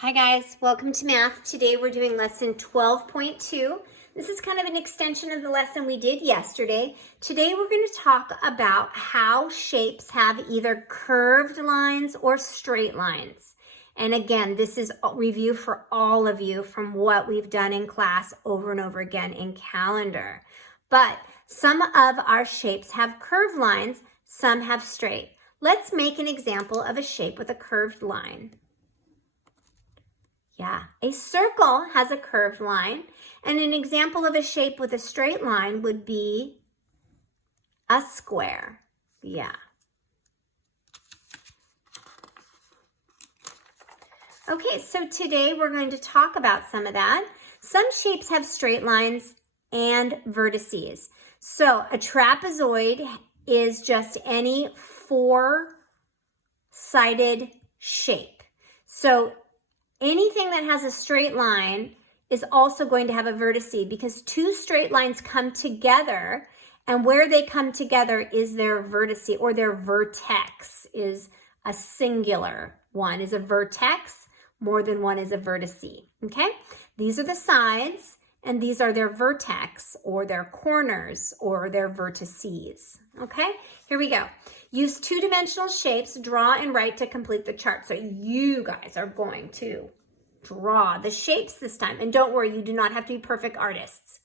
Hi guys, welcome to math. Today we're doing lesson 12.2. This is kind of an extension of the lesson we did yesterday. Today we're going to talk about how shapes have either curved lines or straight lines. And again, this is a review for all of you from what we've done in class over and over again in calendar. But some of our shapes have curved lines, some have straight. Let's make an example of a shape with a curved line. Yeah, a circle has a curved line, and an example of a shape with a straight line would be a square. Yeah. Okay, so today we're going to talk about some of that. Some shapes have straight lines and vertices. So a trapezoid is just any four-sided shape. So anything that has a straight line is also going to have a vertice because two straight lines come together, and where they come together is their vertice, or their vertex is a singular. One is a vertex, more than one is a vertice, okay? These are the sides, and these are their vertex, or their corners, or their vertices, okay? Here we go. Use two-dimensional shapes, draw and write to complete the chart. So you guys are going to draw the shapes this time. And don't worry, you do not have to be perfect artists.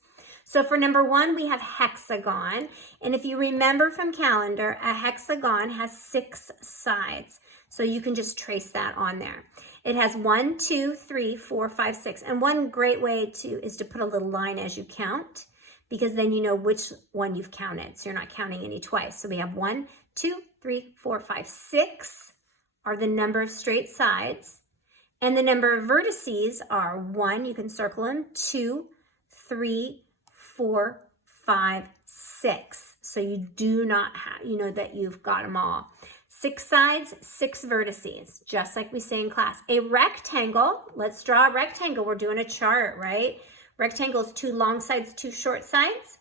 So for number one, we have hexagon. And if you remember from calendar, a hexagon has 6 sides. So you can just trace that on there. It has 1, 2, 3, 4, 5, 6. And one great way is to put a little line as you count, because then you know which one you've counted. So you're not counting any twice. So we have 1, 2, 3, 4, 5, 6 are the number of straight sides. And the number of vertices are 1, you can circle them, 2, 3, 4, 5, 6. So you do not have, you know that you've got them all. 6 sides, 6 vertices, just like we say in class. A rectangle, let's draw a rectangle. We're doing a chart, right? Rectangle is 2 long sides, 2 short sides.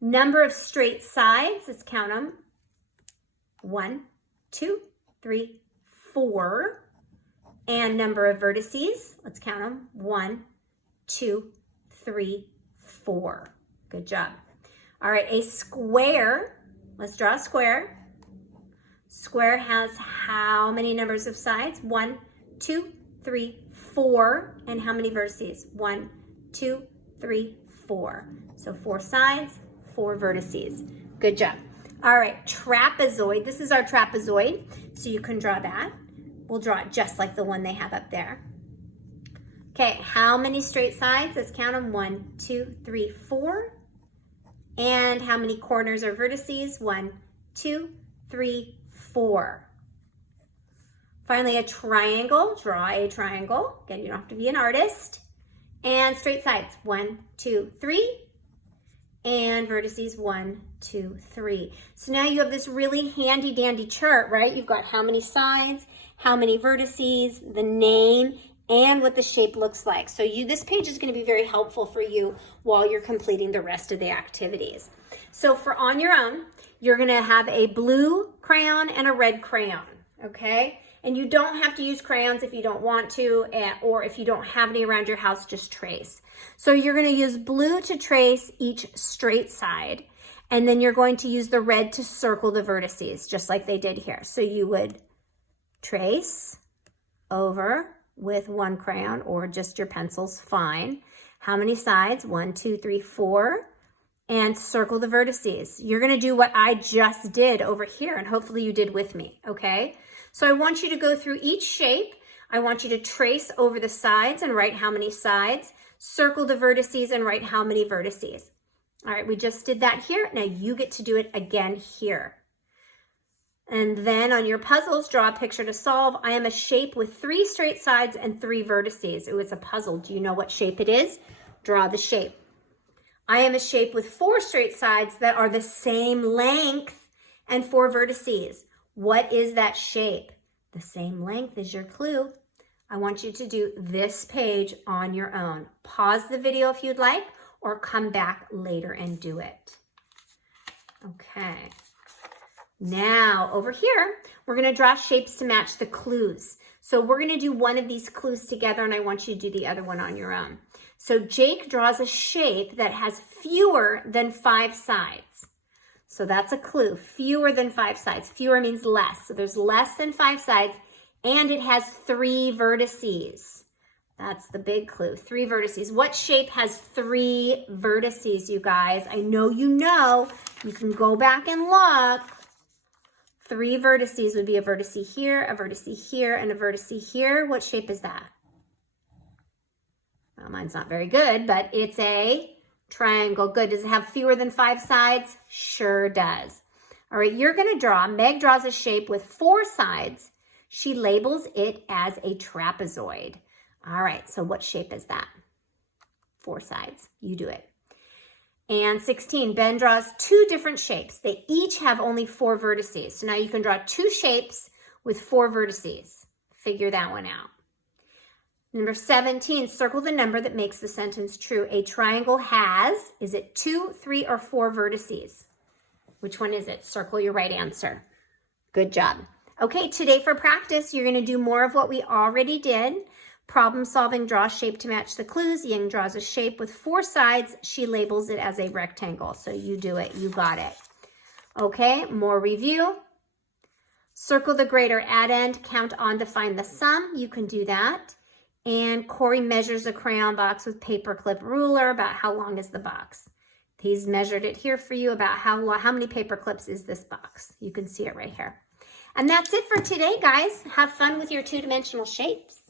Number of straight sides, let's count them. 1, 2, 3, 4. And number of vertices, let's count them. 1, 2, 3, 4. Good job. All right, a square, let's draw a square. Square has how many numbers of sides? 1, 2, 3, 4. And how many vertices? 1, 2, 3, 4. So 4 sides, 4 vertices. Good job. All right, trapezoid. This is our trapezoid. So you can draw that. We'll draw it just like the one they have up there. Okay, how many straight sides? Let's count them. 1, 2, 3, 4. And how many corners or vertices? 1, 2, 3, 4. Finally, a triangle. Draw a triangle. Again, you don't have to be an artist. And straight sides. 1, 2, 3. And vertices 1, 2, 3. So now you have this really handy dandy chart, right? You've got how many sides, how many vertices, the name, and what the shape looks like. So this page is going to be very helpful for you while you're completing the rest of the activities. So for on your own, you're going to have a blue crayon and a red crayon, okay? And you don't have to use crayons if you don't want to, or if you don't have any around your house, just trace. So you're going to use blue to trace each straight side, and then you're going to use the red to circle the vertices, just like they did here. So you would trace over with one crayon, or just your pencil's fine. How many sides? 1, 2, 3, 4. And circle the vertices. You're going to do what I just did over here, and hopefully you did with me, okay? So I want you to go through each shape. I want you to trace over the sides and write how many sides. Circle the vertices and write how many vertices. All right, we just did that here. Now you get to do it again here. And then on your puzzles, draw a picture to solve. I am a shape with 3 straight sides and 3 vertices. Ooh, it's a puzzle. Do you know what shape it is? Draw the shape. I am a shape with 4 straight sides that are the same length and 4 vertices. What is that shape? The same length is your clue. I want you to do this page on your own. Pause the video if you'd like, or come back later and do it. Okay. Now, over here, we're going to draw shapes to match the clues. So we're going to do one of these clues together, and I want you to do the other one on your own. So Jake draws a shape that has fewer than 5 sides. So that's a clue, fewer than 5 sides. Fewer means less. So there's less than 5 sides, and it has 3 vertices. That's the big clue, 3 vertices. What shape has 3 vertices, you guys? I know you know. You can go back and look. 3 vertices would be a vertice here, and a vertice here. What shape is that? Well, mine's not very good, but it's a triangle. Good. Does it have fewer than 5 sides? Sure does. All right, you're going to draw. Meg draws a shape with 4 sides. She labels it as a trapezoid. All right, so what shape is that? 4 sides. You do it. And 16, Ben draws 2 different shapes. They each have only 4 vertices. So now you can draw 2 shapes with 4 vertices. Figure that one out. Number 17, circle the number that makes the sentence true. A triangle has, is it 2, 3, or 4 vertices? Which one is it? Circle your right answer. Good job. Okay, today for practice, you're going to do more of what we already did. Problem solving, draw a shape to match the clues. Ying draws a shape with 4 sides. She labels it as a rectangle. So you do it. You got it. Okay, more review. Circle the greater add end. Count on to find the sum. You can do that. And Corey measures a crayon box with paperclip ruler. About how long is the box? He's measured it here for you. About how many paper clips is this box? You can see it right here. And that's it for today, guys. Have fun with your 2-dimensional shapes.